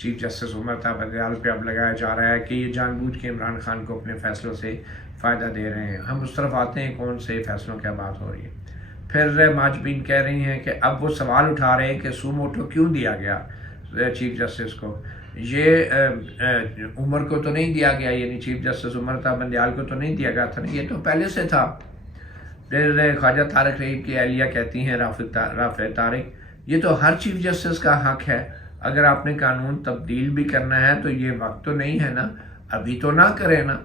Chief justice عمر تا بندیال پہ اب لگایا جا رہا ہے کہ یہ جان بوجھ کے عمران خان کو اپنے فیصلوں سے فائدہ دے رہے ہیں. ہم اس طرف آتے ہیں کون سے فیصلوں کی بات ہو رہی ہے. پھر ماجبین کہہ رہی ہیں کہ اب وہ سوال اٹھا رہے ہیں کہ سو موٹو کیوں دیا گیا چیف جسٹس کو. یہ عمر کو تو نہیں دیا گیا, یعنی چیف جسٹس عمر تا بندیال کو تو نہیں دیا گیا تھا, یہ تو پہلے سے تھا. پھر خواجہ طارق رحیم کی اہلیہ کہتی ہیں رافع طارق, یہ تو ہر چیف جسٹس کا حق ہے, اگر آپ نے قانون تبدیل بھی کرنا ہے تو یہ وقت تو نہیں ہے نا, ابھی تو نہ کرے نا.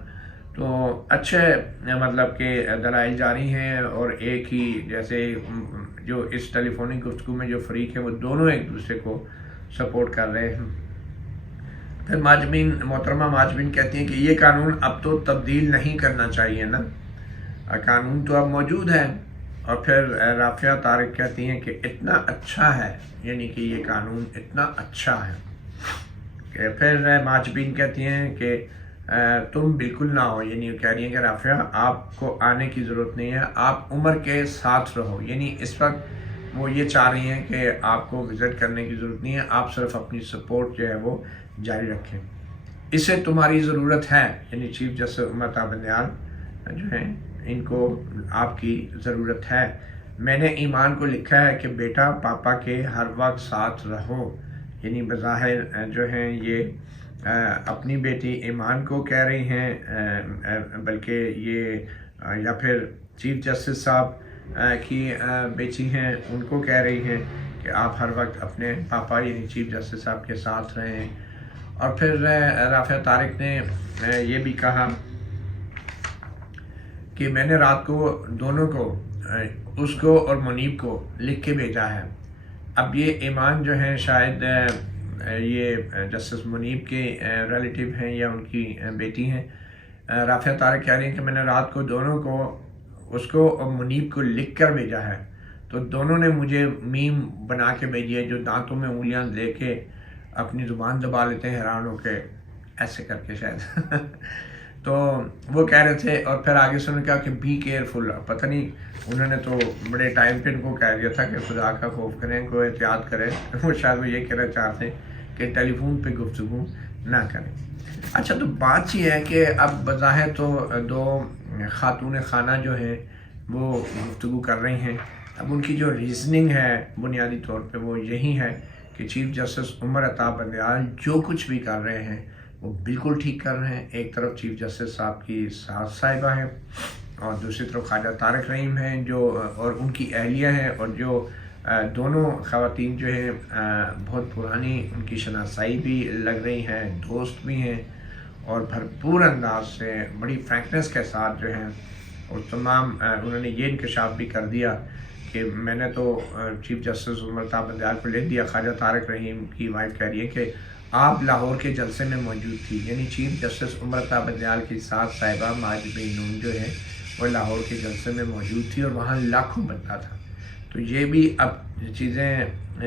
تو اچھے مطلب کہ دلائل جاری ہیں, اور ایک ہی جیسے جو اس ٹیلی فونک گفتگو میں جو فریق ہیں وہ دونوں ایک دوسرے کو سپورٹ کر رہے ہیں. پھر محترمہ ماجبین کہتی ہیں کہ یہ قانون اب تو تبدیل نہیں کرنا چاہیے نا, قانون تو اب موجود ہے. اور پھر رافعہ طارق کہتی ہیں کہ اتنا اچھا ہے, یعنی کہ یہ قانون اتنا اچھا ہے. کہ پھر ماجبین کہتی ہیں کہ تم بالکل نہ ہو, یعنی کہہ رہی ہیں کہ رافعہ آپ کو آنے کی ضرورت نہیں ہے, آپ عمر کے ساتھ رہو. یعنی اس وقت وہ یہ چاہ رہی ہیں کہ آپ کو وزٹ کرنے کی ضرورت نہیں ہے, آپ صرف اپنی سپورٹ جو ہے وہ جاری رکھیں, اسے تمہاری ضرورت ہے. یعنی چیف جسٹس عمر تا بندیال جو ہیں ان کو آپ کی ضرورت ہے. میں نے ایمان کو لکھا ہے کہ بیٹا پاپا کے ہر وقت ساتھ رہو. یعنی بظاہر جو ہیں یہ اپنی بیٹی ایمان کو کہہ رہی ہیں, بلکہ یہ یا پھر چیف جسٹس صاحب کی بیٹی ہیں ان کو کہہ رہی ہیں کہ آپ ہر وقت اپنے پاپا یعنی چیف جسٹس صاحب کے ساتھ رہیں. اور پھر رافعہ طارق نے یہ بھی کہا کہ میں نے رات کو دونوں کو, اس کو اور منیب کو لکھ کے بھیجا ہے. اب یہ ایمان جو ہیں شاید یہ جسٹس منیب کے ریلیٹیو ہیں یا ان کی بیٹی ہیں. رافعہ طارق کہہ رہی ہیں کہ میں نے رات کو دونوں کو, اس کو اور منیب کو لکھ کر بھیجا ہے, تو دونوں نے مجھے میم بنا کے بھیجی ہے جو دانتوں میں انگلیاں لے کے اپنی زبان دبا لیتے ہیں حیران ہو کے, ایسے کر کے شاید. تو وہ کہہ رہے تھے. اور پھر آگے سے انہوں نے کہا کہ بی کیئرفل, پتہ نہیں انہوں نے تو بڑے ٹائم پہ ان کو کہہ دیا تھا کہ خدا کا خوف کریں, کو احتیاط کریں. وہ شاید وہ یہ کہنا چاہتے ہیں کہ ٹیلی فون پہ گفتگو نہ کریں. اچھا, تو بات یہ ہے کہ اب بظاہر تو دو خاتون خانہ جو ہیں وہ گفتگو کر رہی ہیں. اب ان کی جو ریزننگ ہے بنیادی طور پہ وہ یہی ہے کہ چیف جسٹس عمر تا بندیال جو کچھ بھی کر رہے ہیں وہ بالکل ٹھیک کر رہے ہیں. ایک طرف چیف جسٹس صاحب کی ساس صاحبہ ہیں, اور دوسری طرف خواجہ طارق رحیم ہیں جو, اور ان کی اہلیہ ہیں, اور جو دونوں خواتین جو ہیں بہت پرانی ان کی شناسائی بھی لگ رہی ہیں, دوست بھی ہیں, اور بھرپور انداز سے بڑی فرینکنس کے ساتھ جو ہیں, اور تمام انہوں نے یہ انکشاف بھی کر دیا کہ میں نے تو چیف جسٹس عمر تا بندیال کو لکھ دیا. خواجہ طارق رحیم کی وائف کہہ رہی ہے کہ آپ لاہور کے جلسے میں موجود تھی, یعنی چیف جسٹس عمر تا بندیال کی ساتھ صاحبہ ماجبین نون جو ہے وہ لاہور کے جلسے میں موجود تھی, اور وہاں لاکھوں بندہ تھا. تو یہ بھی اب چیزیں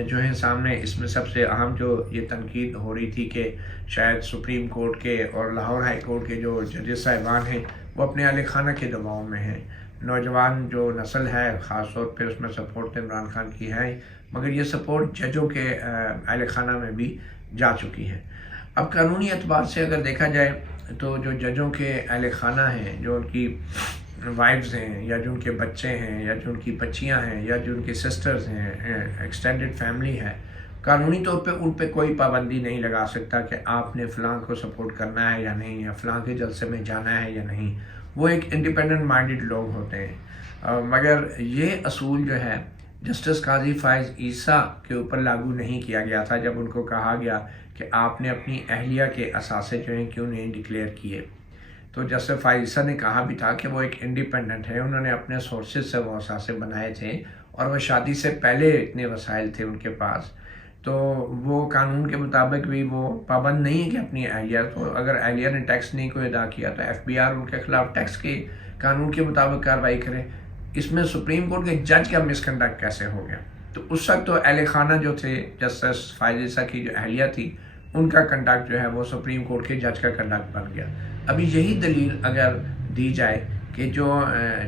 جو ہیں سامنے. اس میں سب سے اہم جو یہ تنقید ہو رہی تھی کہ شاید سپریم کورٹ کے اور لاہور ہائی کورٹ کے جو ججز صاحبان ہیں وہ اپنے اہل خانہ کے دباؤ میں ہیں. نوجوان جو نسل ہے خاص طور پہ اس میں سپورٹ عمران خان کی ہے, مگر یہ سپورٹ ججوں کے اہل خانہ میں بھی جا چکی ہے. اب قانونی اعتبار سے اگر دیکھا جائے تو جو ججوں کے اہل خانہ ہیں, جو ان کی وائفز ہیں, یا جو ان کے بچے ہیں, یا جو ان کی بچیاں ہیں, یا جو ان کی سسٹرز ہیں, ایکسٹینڈڈ فیملی ہے, قانونی طور پہ ان پہ کوئی پابندی نہیں لگا سکتا کہ آپ نے فلاں کو سپورٹ کرنا ہے یا نہیں, یا فلاں کے جلسے میں جانا ہے یا نہیں. وہ ایک انڈیپینڈنٹ مائنڈڈ لوگ ہوتے ہیں. مگر یہ اصول جو ہے جسٹس قاضی فائز عیسیٰ کے اوپر لاگو نہیں کیا گیا تھا جب ان کو کہا گیا کہ آپ نے اپنی اہلیہ کے اثاثے جو ہیں کیوں نہیں ڈکلیئر کیے. تو جسٹس فائز عیسیٰ نے کہا بھی تھا کہ وہ ایک انڈیپینڈنٹ ہے, انہوں نے اپنے سورسز سے وہ اثاثے بنائے تھے, اور وہ شادی سے پہلے اتنے وسائل تھے ان کے پاس, تو وہ قانون کے مطابق بھی وہ پابند نہیں ہے کہ اپنی اہلیہ کو, اگر اہلیہ نے ٹیکس نہیں کوئی ادا کیا تو ایف بی آر ان کے خلاف ٹیکس کے قانون کے مطابق کارروائی کرے. اس میں سپریم کورٹ کے جج کا مس کنڈکٹ کیسے ہو گیا؟ تو اس وقت تو اہل خانہ جو تھے جسٹس فائز عیسیٰ کی جو اہلیہ تھی ان کا کنڈکٹ جو ہے وہ سپریم کورٹ کے جج کا کنڈکٹ بن گیا. ابھی یہی دلیل اگر دی جائے کہ جو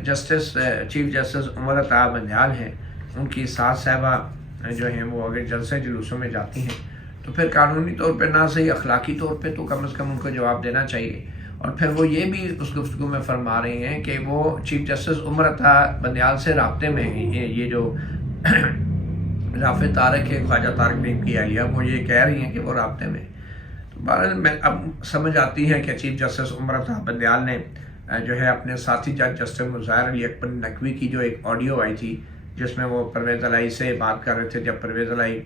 جسٹس چیف جسٹس عمر تا بندیال ہیں ان کی ساس صاحبہ جو ہیں وہ اگر جلسے جلوسوں میں جاتی ہیں تو پھر قانونی طور پہ نہ صحیح اخلاقی طور پہ تو کم از کم ان کو جواب دینا چاہیے۔ اور پھر وہ یہ بھی اس گفتگو میں فرما رہے ہیں کہ وہ چیف جسٹس عمر عطا بندیال سے رابطے میں ہیں، یہ جو رافع طارق ہے، خواجہ طارق رحیم کی اہلیہ، وہ یہ کہہ رہی ہیں کہ وہ رابطے میں۔ تو بہرحال میں اب سمجھ آتی ہے کہ چیف جسٹس عمر عطا بندیال نے جو ہے اپنے ساتھی جج جسٹس مظاہر علی اکبر نقوی کی جو ایک آڈیو آئی تھی جس میں وہ پرویز الہی سے بات کر رہے تھے، جب پرویز الہی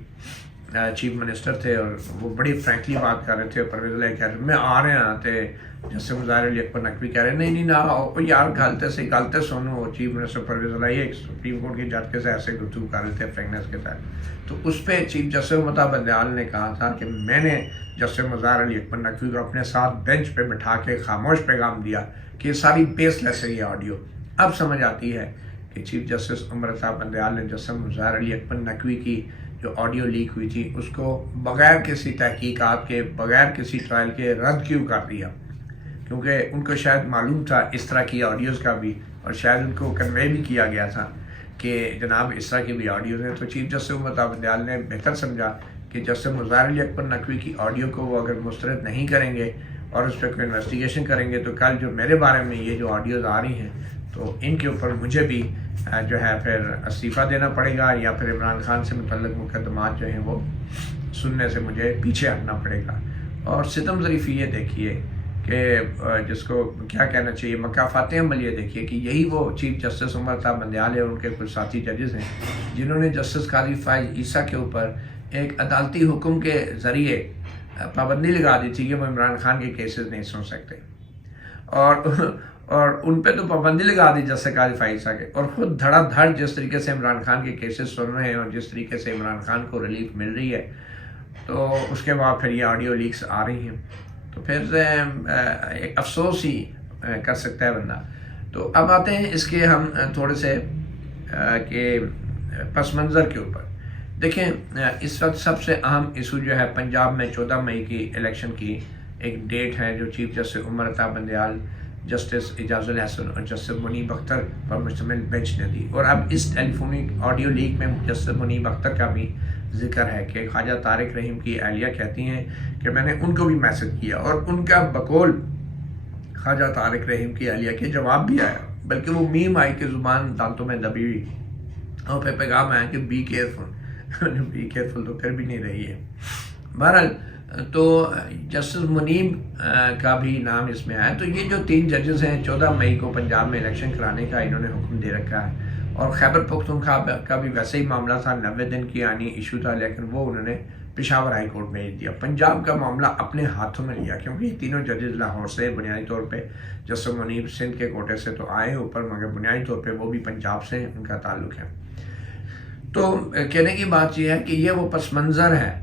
چیف منسٹر تھے، اور وہ بڑی فرینکلی بات کر رہے تھے، اور پرویز الہی کہہ رہے میں آ رہے ہیں تے جسٹس مظاہر علی اکبر نقوی کہہ رہے نہیں نہ آؤ یار، غلطے سے غلطے سنو، چیف منسٹر پرویز الہی ایک سپریم کورٹ کے جج کے سے ایسے گفتگو کر رہے تھے فرینکنیس کے تحت۔ تو اس پہ چیف جسٹس عمر عطا بندیال نے کہا تھا کہ میں نے جسٹس مظاہر علی اکبر نقوی کو اپنے ساتھ بینچ پہ بٹھا کے خاموش پیغام دیا کہ یہ ساری بیس لیس ہے یہ آڈیو۔ اب سمجھ آتی ہے کہ چیف جسٹس عمر عطا بندیال نے جسٹس مظاہر علی اکبر نقوی کی جو آڈیو لیک ہوئی تھی اس کو بغیر کسی تحقیقات کے، بغیر کسی ٹرائل کے رد کیوں کر دیا، کیونکہ ان کو شاید معلوم تھا اس طرح کی آڈیوز کا بھی، اور شاید ان کو کنوے بھی کیا گیا تھا کہ جناب اس طرح کی بھی آڈیوز ہیں۔ تو چیف جسٹس عمر عطا بندیال نے بہتر سمجھا کہ جسٹس مظاہر علی اکبر نقوی کی آڈیو کو وہ اگر مسترد نہیں کریں گے اور اس پہ کوئی انویسٹیگیشن کریں گے تو کل جو میرے بارے میں یہ جو آڈیوز آ رہی ہیں تو ان کے اوپر مجھے بھی جو ہے پھر استعفیٰ دینا پڑے گا، یا پھر عمران خان سے متعلق مقدمات جو ہیں وہ سننے سے مجھے پیچھے ہٹنا پڑے گا۔ اور ستم ظریفی یہ دیکھیے کہ جس کو کیا کہنا چاہیے، مکافات عمل یہ دیکھیے کہ یہی وہ چیف جسٹس عمر عطا بندیال ہے اور ان کے کچھ ساتھی ججز ہیں جنہوں نے جسٹس قاضی فائز عیسیٰ کے اوپر ایک عدالتی حکم کے ذریعے پابندی لگا دی تھی کہ وہ عمران خان کے کیسز نہیں سن سکتے، اور ان پہ تو پابندی لگا دی جسٹس قاضی فائز عیسیٰ کے، اور خود دھڑا دھڑ جس طریقے سے عمران خان کے کیسز سن رہے ہیں اور جس طریقے سے عمران خان کو ریلیف مل رہی ہے، تو اس کے بعد پھر یہ آڈیو لیکس آ رہی ہیں، تو پھر ایک افسوس ہی کر سکتا ہے بندہ۔ تو اب آتے ہیں اس کے ہم تھوڑے سے کہ پس منظر کے اوپر دیکھیں۔ اس وقت سب سے اہم ایشو جو ہے پنجاب میں 14 مئی کی الیکشن کی ایک ڈیٹ ہے جو chief justice Umar Ata Bandial, justice اعجاز الحسن اور جسٹس منیب اختر پر مشتمل بینچ نے دی۔ اور اب اس ٹیلی فونک آڈیو لیک میں جسٹس منیب اختر کا بھی ذکر ہے کہ خواجہ طارق رحیم کی اہلیہ کہتی ہیں کہ میں نے ان کو بھی میسج کیا، اور ان کا بقول خواجہ طارق رحیم کی اہلیہ کے جواب بھی آیا، بلکہ وہ میم آئی کہ زبان دانتوں میں دبی ہوئی، اور پھر پیغام آیا کہ بی کیئرفل بی کیئرفل، تو پھر بھی نہیں رہی ہے۔ بہرحال تو جسٹس منیب کا بھی نام اس میں آیا۔ تو یہ جو 3 ججز ہیں 14 مئی کو پنجاب میں الیکشن کرانے کا انہوں نے حکم دے رکھا ہے، اور خیبر پختونخوا کا بھی ویسے ہی معاملہ تھا، 90 دن کی آئینی ایشو تھا، لیکن وہ انہوں نے پشاور ہائی کورٹ میں بھیج دیا۔ پنجاب کا معاملہ اپنے ہاتھوں میں لیا، کیونکہ یہ تینوں ججز لاہور سے بنیادی طور پہ، جسٹس منیب سندھ کے کوٹے سے تو آئے اوپر، مگر بنیادی طور پہ وہ بھی پنجاب سے ان کا تعلق ہے۔ تو کہنے کی بات یہ ہے کہ یہ وہ پس منظر ہے،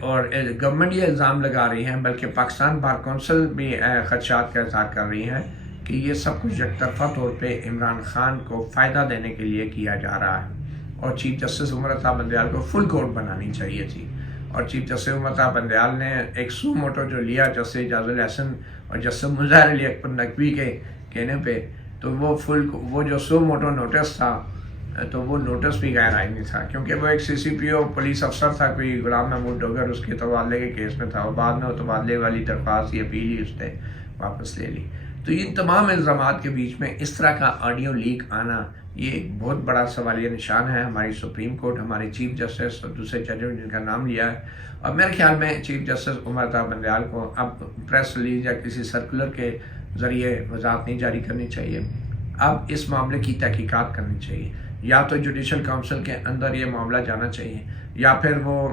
اور گورنمنٹ یہ الزام لگا رہی ہے، بلکہ پاکستان بار کونسل بھی خدشات کا اظہار کر رہی ہے کہ یہ سب کچھ یک طرفہ طور پہ عمران خان کو فائدہ دینے کے لیے کیا جا رہا ہے، اور چیف جسٹس عمر عطا بندیال کو فل کورٹ بنانی چاہیے تھی۔ اور چیف جسٹس عمر عطا بندیال نے ایک سو موٹو جو لیا جسٹس اعجاز الحسن اور جسٹس مظاہر علی اکبر نقوی کے کہنے پہ، تو وہ جو سو موٹو نوٹس تھا تو وہ نوٹس بھی غیر آئینی تھا، کیونکہ وہ ایک CCPO پولیس افسر تھا، کوئی غلام محمود ڈوگر، اس کے تبادلے کے کیس میں تھا، اور بعد میں وہ تبادلے والی درخواست یا اپیل ہی اس نے واپس لے لی۔ تو ان تمام الزامات کے بیچ میں اس طرح کا آڈیو لیک آنا یہ ایک بہت بڑا سوالیہ نشان ہے ہماری سپریم کورٹ، ہمارے چیف جسٹس اور دوسرے ججوں جن کا نام لیا ہے۔ اور میرے خیال میں چیف جسٹس عمر عطا بندیال کو اب پریس ریلیز یا کسی سرکولر کے ذریعے وضاحت نہیں جاری کرنی چاہیے، اب اس معاملے کی تحقیقات کرنی چاہیے، یا تو جوڈیشل کونسل کے اندر یہ معاملہ جانا چاہیے، یا پھر وہ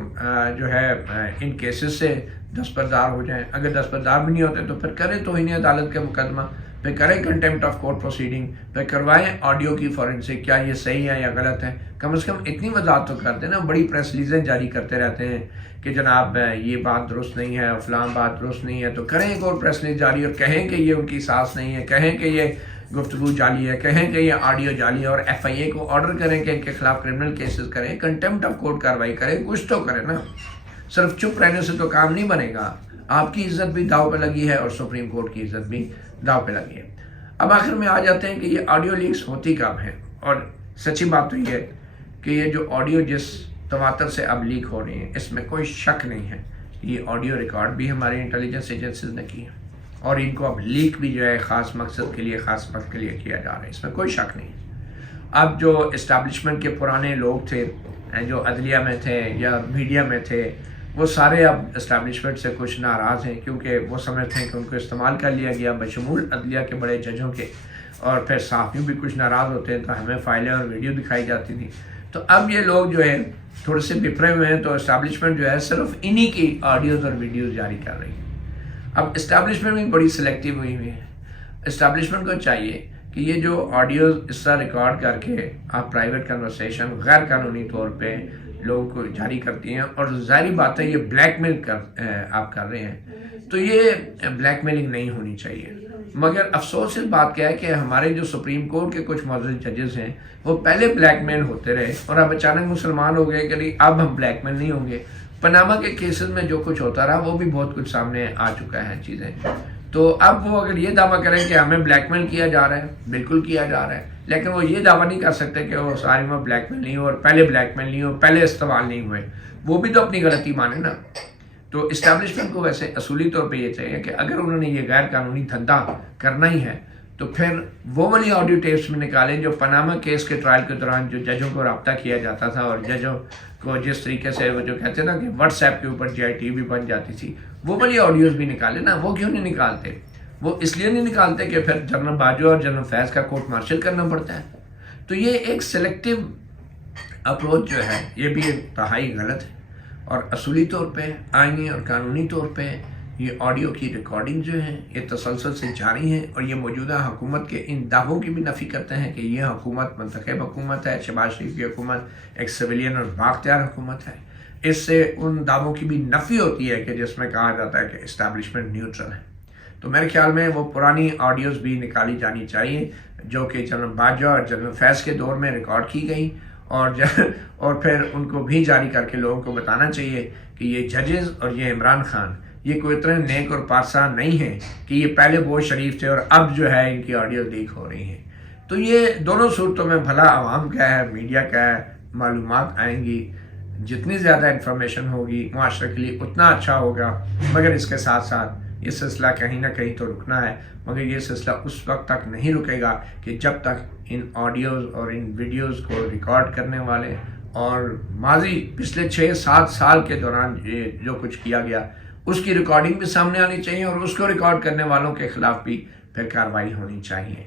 جو ہے ان کیسز سے دستبردار ہو جائیں۔ اگر دستبردار بھی نہیں ہوتے تو پھر کریں توہین عدالت کا مقدمہ، پھر کریں کنٹیمپٹ آف کورٹ پروسیڈنگ، پھر کروائیں آڈیو کی فورینسک، کیا یہ صحیح ہے یا غلط ہے، کم از کم اتنی وضاحت تو کر دیں نا۔ بڑی پریس ریلیزیں جاری کرتے رہتے ہیں کہ جناب یہ بات درست نہیں ہے، فلاں بات درست نہیں ہے، تو کریں ایک اور پریس ریلیز جاری اور کہیں کہ یہ ان کی ساز نہیں ہے، کہیں کہ یہ گفتگو جعلی ہے، کہیں کہ یہ آڈیو جعلی ہے، اور FIA کو آرڈر کریں کہ ان کے خلاف کرمنل کیسز کریں، کنٹیمپٹ آف کورٹ کارروائی کریں، کچھ تو کریں نا۔ صرف چپ رہنے سے تو کام نہیں بنے گا، آپ کی عزت بھی داؤ پہ لگی ہے اور سپریم کورٹ کی عزت بھی داؤ پہ لگی ہے۔ اب آخر میں آ جاتے ہیں کہ یہ آڈیو لیکس ہوتی کب ہیں، اور سچی بات تو یہ ہے کہ یہ جو آڈیو جس تواتر سے اب لیک ہو رہی ہیں، اس میں کوئی شک نہیں ہے. یہ آڈیو ریکارڈ بھی ہماری انٹیلیجنس ایجنسیز نے کی ہے اور ان کو اب لیک بھی جو ہے خاص مقصد کے لیے، خاص وقت کے لیے کیا جا رہا ہے، اس میں کوئی شک نہیں. اب جو اسٹیبلشمنٹ کے پرانے لوگ تھے جو عدلیہ میں تھے یا میڈیا میں تھے، وہ سارے اب اسٹیبلشمنٹ سے کچھ ناراض ہیں، کیونکہ وہ سمجھتے ہیں کہ ان کو استعمال کر لیا گیا بشمول عدلیہ کے بڑے ججوں کے. اور پھر صحافیوں بھی کچھ ناراض ہوتے ہیں تو ہمیں فائلیں اور ویڈیو دکھائی جاتی تھی. تو اب یہ لوگ جو ہے تھوڑے سے بپھرے ہوئے ہیں، تو اسٹیبلشمنٹ جو ہے صرف انہی کی آڈیوز اور ویڈیوز جاری کر رہی ہے. اب اسٹیبلشمنٹ بھی بڑی سلیکٹیو ہوئی ہوئی ہے. اسٹیبلشمنٹ کو چاہیے کہ یہ جو آڈیوز اس طرح ریکارڈ کر کے آپ پرائیویٹ کنورسیشن غیر قانونی طور پہ لوگوں کو جاری کرتی ہیں، اور ظاہری بات ہے یہ بلیک میل آپ کر رہے ہیں، تو یہ بلیک میلنگ نہیں ہونی چاہیے. مگر افسوس اس بات کیا ہے کہ ہمارے جو سپریم کورٹ کے کچھ معزز ججز ہیں وہ پہلے بلیک میل ہوتے رہے اور اب اچانک مسلمان ہو گئے کہ نہیں اب ہم بلیک میل نہیں ہوں گے. پناما کے کیسز میں جو کچھ ہوتا رہا وہ بھی بہت کچھ سامنے آ چکا ہے چیزیں. تو اب وہ اگر یہ دعویٰ کریں کہ ہمیں بلیک میل کیا جا رہا ہے، بالکل کیا جا رہا ہے، لیکن وہ یہ دعویٰ نہیں کر سکتے کہ وہ ساری میں بلیک میل نہیں ہو اور پہلے بلیک میل نہیں ہو، پہلے استعمال نہیں ہوئے. وہ بھی تو اپنی غلطی مانے نا. تو اسٹیبلشمنٹ کو ویسے اصولی طور پہ یہ چاہیے کہ اگر انہوں نے یہ غیر قانونی دھندا کرنا ہی ہے تو پھر وہ والی آڈیو ٹیپس میں نکالیں جو پناما کیس کے ٹرائل کے دوران جو ججوں کو رابطہ کیا جاتا تھا اور ججوں کو جس طریقے سے وہ جو کہتے ہیں نا کہ واٹس ایپ کے اوپر GIT بھی بن جاتی تھی، وہ والی آڈیوز بھی نکالیں نا. وہ کیوں نہیں نکالتے؟ وہ اس لیے نہیں نکالتے کہ پھر جنرل باجوہ اور جنرل فیض کا کورٹ مارشل کرنا پڑتا ہے. تو یہ ایک سلیکٹیو اپروچ جو ہے یہ بھی انتہائی غلط ہے. اور اصولی طور پہ آئینی اور قانونی طور پہ یہ آڈیو کی ریکارڈنگ جو ہے یہ تسلسل سے جاری ہیں، اور یہ موجودہ حکومت کے ان دعووں کی بھی نفی کرتے ہیں کہ یہ حکومت منتخب حکومت ہے، شہباز شریف کی حکومت ایک سویلین اور بااختیار حکومت ہے. اس سے ان دعووں کی بھی نفی ہوتی ہے کہ جس میں کہا جاتا ہے کہ اسٹیبلشمنٹ نیوٹرل ہے. تو میرے خیال میں وہ پرانی آڈیوز بھی نکالی جانی چاہیے جو کہ جنرل باجوہ اور جنرل فیض کے دور میں ریکارڈ کی گئی، اور پھر ان کو بھی جاری کر کے لوگوں کو بتانا چاہیے کہ یہ ججز اور یہ عمران خان یہ کوئی اتنے نیک اور پارسا نہیں ہیں کہ یہ پہلے بہت شریف تھے اور اب جو ہے ان کی آڈیو لیک ہو رہی ہیں. تو یہ دونوں صورتوں میں بھلا عوام کا ہے، میڈیا کا ہے، معلومات آئیں گی. جتنی زیادہ انفارمیشن ہوگی معاشرے کے لیے اتنا اچھا ہوگا. مگر اس کے ساتھ ساتھ یہ سلسلہ کہیں نہ کہیں تو رکنا ہے، مگر یہ سلسلہ اس وقت تک نہیں رکے گا کہ جب تک ان آڈیوز اور ان ویڈیوز کو ریکارڈ کرنے والے اور ماضی پچھلے 6-7 سال کے دوران جو کچھ کیا گیا اس کی ریکارڈنگ بھی سامنے آنی چاہیے، اور اس کو ریکارڈ کرنے والوں کے خلاف بھی پھر کارروائی ہونی چاہیے.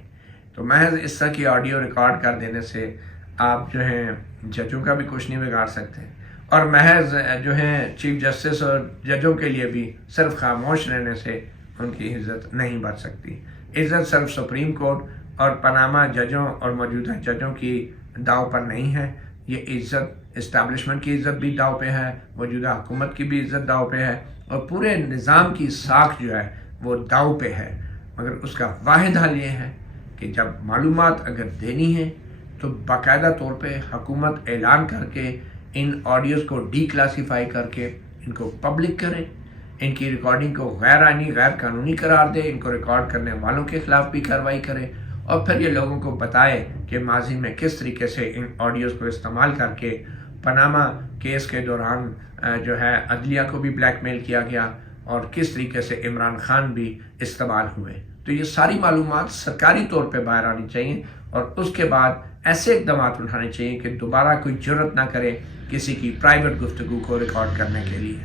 تو محض اس طرح کی آڈیو ریکارڈ کر دینے سے آپ جو ہیں ججوں کا بھی کچھ نہیں بگاڑ سکتے، اور محض جو ہیں چیف جسٹس اور ججوں کے لیے بھی صرف خاموش رہنے سے ان کی عزت نہیں بچ سکتی. عزت صرف سپریم کورٹ اور پناما ججوں اور موجودہ ججوں کی داؤ پر نہیں ہے. یہ عزت اسٹیبلشمنٹ کی عزت بھی داؤ پہ ہے، موجودہ حکومت کی بھی عزت داؤ پہ ہے، اور پورے نظام کی ساکھ جو ہے وہ داؤ پہ ہے. مگر اس کا واحد حل یہ ہے کہ جب معلومات اگر دینی ہے تو باقاعدہ طور پہ حکومت اعلان کر کے ان آڈیوز کو ڈی کلاسیفائی کر کے ان کو پبلک کرے، ان کی ریکارڈنگ کو غیر آئینی غیر قانونی قرار دے، ان کو ریکارڈ کرنے والوں کے خلاف بھی کارروائی کرے، اور پھر یہ لوگوں کو بتائے کہ ماضی میں کس طریقے سے ان آڈیوز کو استعمال کر کے پناما کیس کے دوران جو ہے عدلیہ کو بھی بلیک میل کیا گیا اور کس طریقے سے عمران خان بھی استعمال ہوئے. تو یہ ساری معلومات سرکاری طور پہ باہر آنی چاہیے، اور اس کے بعد ایسے اقدامات اٹھانے چاہیے کہ دوبارہ کوئی جرت نہ کرے کسی کی پرائیویٹ گفتگو کو ریکارڈ کرنے کے لیے.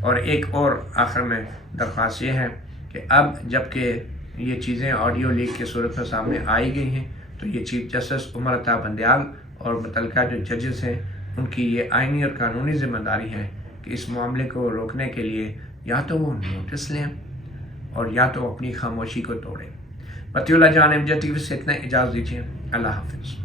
اور ایک اور آخر میں درخواست یہ ہے کہ اب جب کہ یہ چیزیں آڈیو لیک کی صورت میں سامنے آئی گئی ہیں تو یہ چیف جسٹس عمر عطا بندیال اور متعلقہ جو ججز ہیں ان کی یہ آئینی اور قانونی ذمہ داری ہے کہ اس معاملے کو روکنے کے لیے یا تو وہ نوٹس لیں اور یا تو اپنی خاموشی کو توڑیں. مطیع اللہ جان MJ TV سے اتنا اجازت دیجیے. اللہ حافظ.